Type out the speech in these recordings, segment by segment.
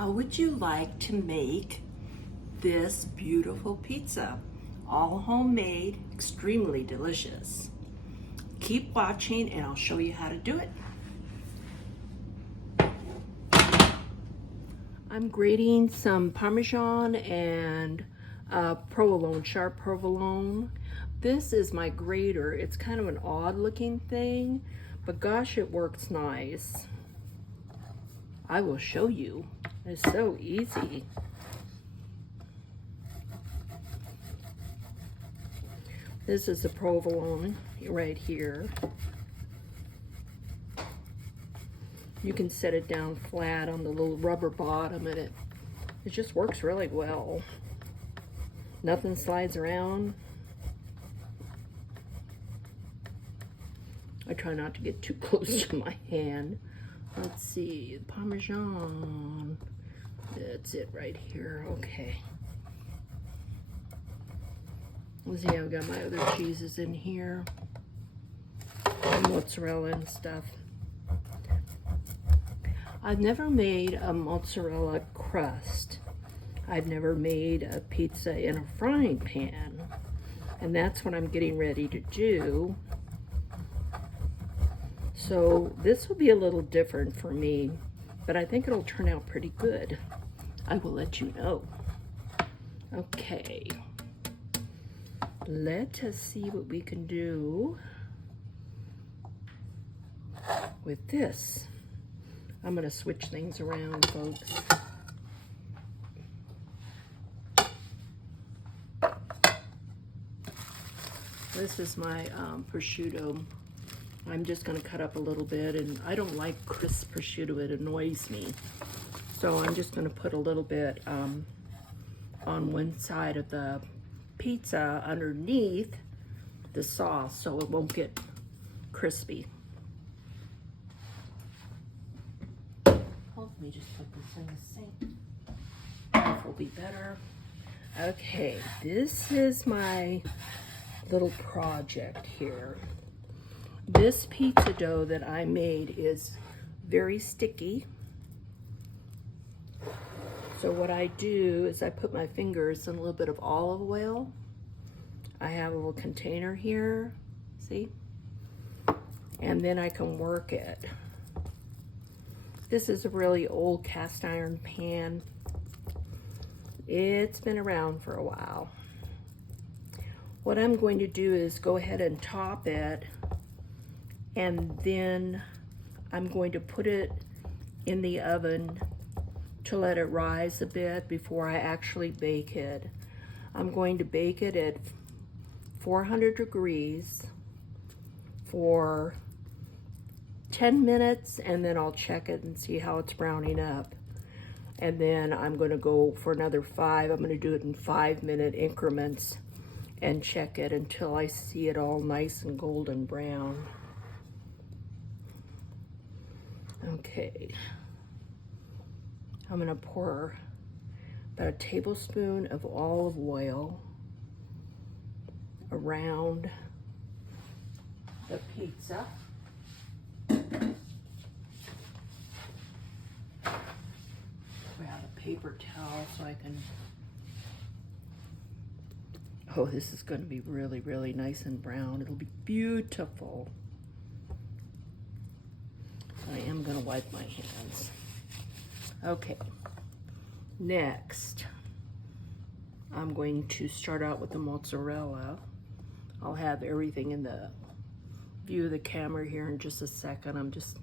How would you like to make this beautiful pizza? All homemade, extremely delicious. Keep watching and I'll show you how to do it. I'm grating some Parmesan and provolone, sharp provolone. This is my grater. It's kind of an odd looking thing, but gosh, it works nice. I will show you. It's so easy. This is the provolone right here. You can set it down flat on the little rubber bottom and it just works really well. Nothing slides around. I try not to get too close to my hand. Let's see, Parmesan. That's it right here. Okay. Let's see, I've got my other cheeses in here. Mozzarella and stuff. I've never made a mozzarella crust. I've never made a pizza in a frying pan. And that's what I'm getting ready to do. So this will be a little different for me, but I think it'll turn out pretty good. I will let you know. Okay. Let us see what we can do with this. I'm going to switch things around, folks. This is my prosciutto. I'm just going to cut up a little bit, and I don't like crisp prosciutto. It annoys me. So I'm just going to put a little bit on one side of the pizza underneath the sauce so it won't get crispy. Let me just put this in the sink. That will be better. Okay, this is my little project here. This pizza dough that I made is very sticky. So what I do is I put my fingers in a little bit of olive oil. I have a little container here, see? And then I can work it. This is a really old cast iron pan. It's been around for a while. What I'm going to do is go ahead and top it, and then I'm going to put it in the oven to let it rise a bit before I actually bake it. I'm going to bake it at 400 degrees for 10 minutes, and then I'll check it and see how it's browning up. And then I'm going to go for another 5. I'm going to do it in 5-minute increments and check it until I see it all nice and golden brown. Okay. I'm going to pour about a tablespoon of olive oil around the pizza. Grab a paper towel so I can... Oh, this is going to be really, really nice and brown. It'll be beautiful. I am going to wipe my hands. Okay. Next, I'm going to start out with the mozzarella. I'll have everything in the view of the camera here in just a second. I'm just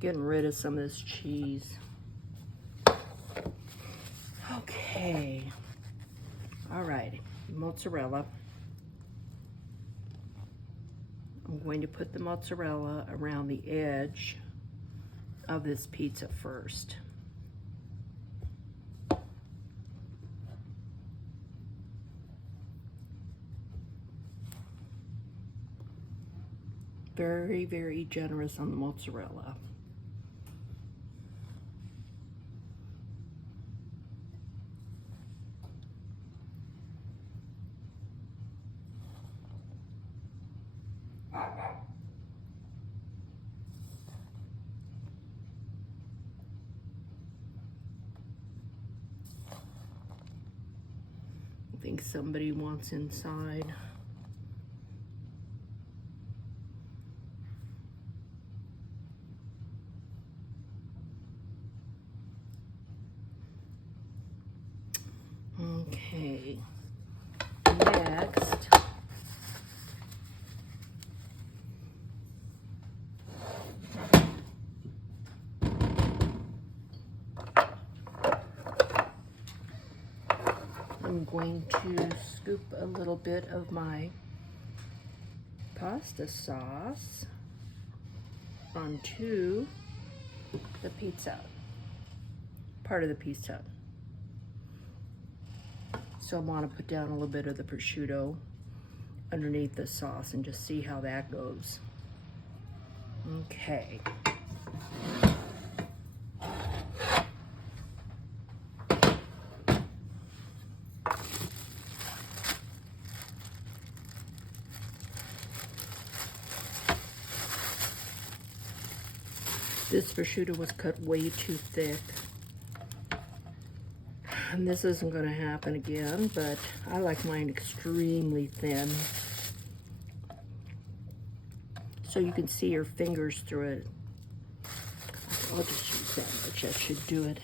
getting rid of some of this cheese. Okay. All right. Mozzarella. I'm going to put the mozzarella around the edge of this pizza first. Very, very generous on the mozzarella. think somebody wants inside. Okay, next, I'm going to scoop a little bit of my pasta sauce onto the pizza, part of the pizza. So I want to put down a little bit of the prosciutto underneath the sauce and just see how that goes. Okay. This prosciutto was cut way too thick. And this isn't going to happen again, but I like mine extremely thin. So you can see your fingers through it. I'll just use that much, that should do it.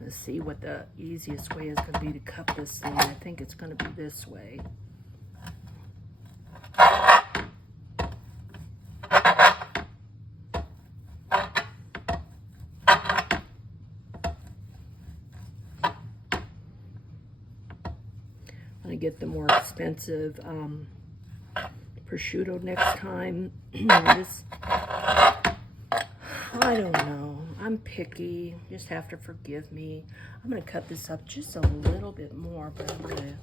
Let's see what the easiest way is going to be to cut this thing. I think it's going to be this way. I'm going to get the more expensive prosciutto next time. This, I don't know. I'm picky. Just have to forgive me. I'm going to cut this up just a little bit more, but I'm going to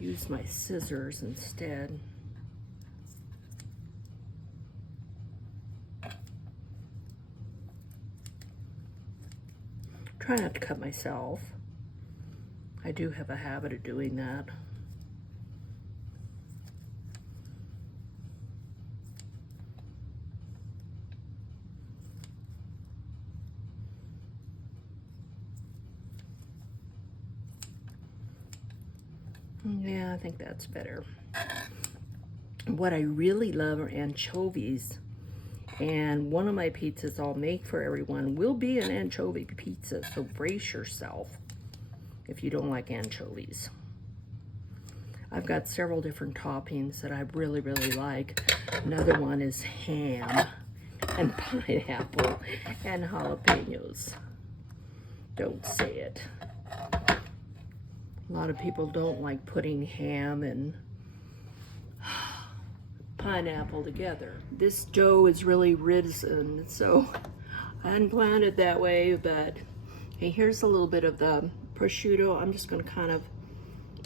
use my scissors instead. Try not to cut myself. I do have a habit of doing that. Yeah, I think that's better. What I really love are anchovies. And one of my pizzas I'll make for everyone will be an anchovy pizza, so brace yourself if you don't like anchovies. I've got several different toppings that I really, really like. Another one is ham and pineapple and jalapenos. Don't say it. A lot of people don't like putting ham and pineapple together. This dough is really risen, so I hadn't planned it that way, but hey, here's a little bit of the prosciutto. I'm just going to kind of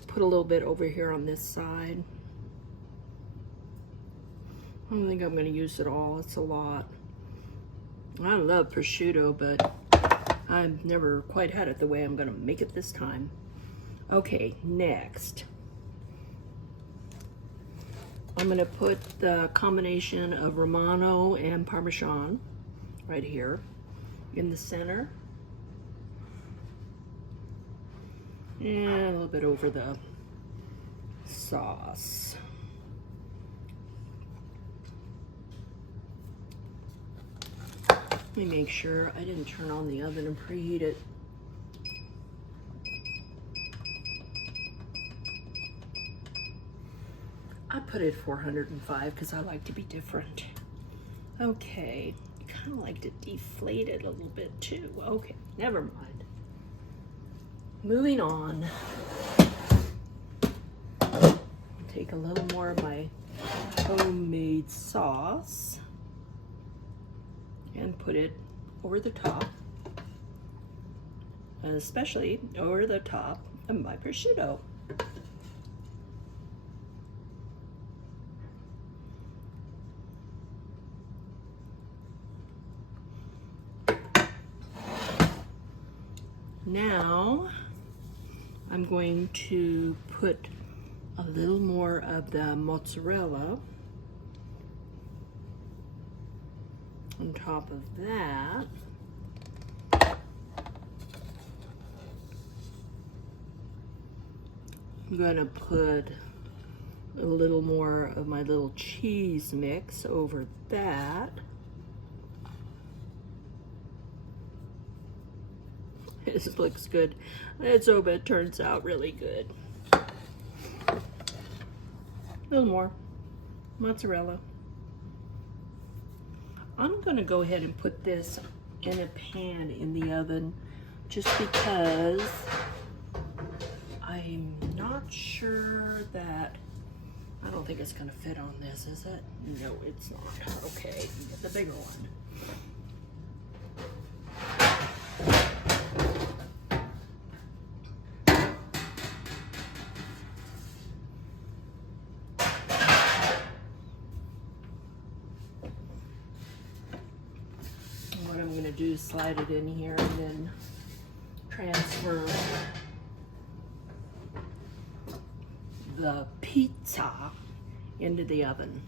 put a little bit over here on this side. I don't think I'm going to use it all. It's a lot. I love prosciutto, but I've never quite had it the way I'm going to make it this time. Okay, next, I'm going to put the combination of Romano and Parmesan right here in the center. And a little bit over the sauce. Let me make sure I didn't turn on the oven and preheat it. I put it 405 because I like to be different. Okay, kind of like to deflate it a little bit too. Okay, never mind. Moving on. Take a little more of my homemade sauce and put it over the top, especially over the top of my prosciutto. Now, I'm going to put a little more of the mozzarella on top of that. I'm gonna put a little more of my little cheese mix over that. This looks good. Let's hope it turns out really good. A little more mozzarella. I'm gonna go ahead and put this in a pan in the oven just because I'm not sure that, I don't think it's gonna fit on this, is it? No, it's not. Okay, get the bigger one. What I'm gonna do is slide it in here and then transfer the pizza into the oven.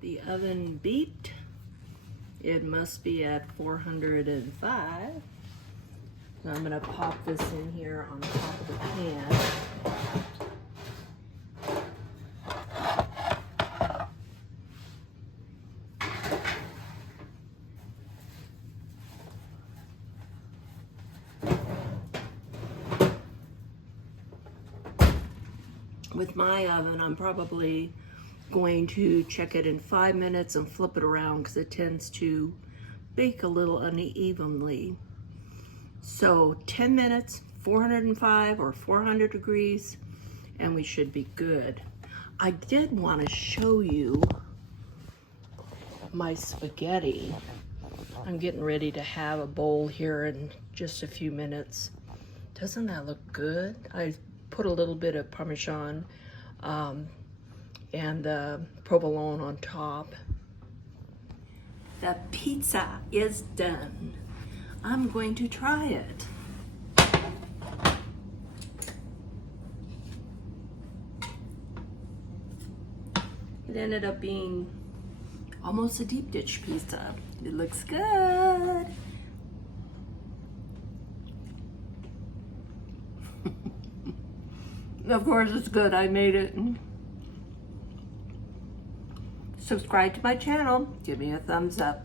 The oven beeped. It must be at 405. So I'm gonna pop this in here on top of the pan. With my oven, I'm probably going to check it in 5 minutes and flip it around because it tends to bake a little unevenly. So 10 minutes, 405 or 400 degrees, and we should be good. I did want to show you my spaghetti. I'm getting ready to have a bowl here in just a few minutes. Doesn't that look good? I put a little bit of Parmesan and the provolone on top. The pizza is done. I'm going to try it. It ended up being almost a deep dish pizza. It looks good. Of course it's good, I made it. Subscribe to my channel, give me a thumbs up.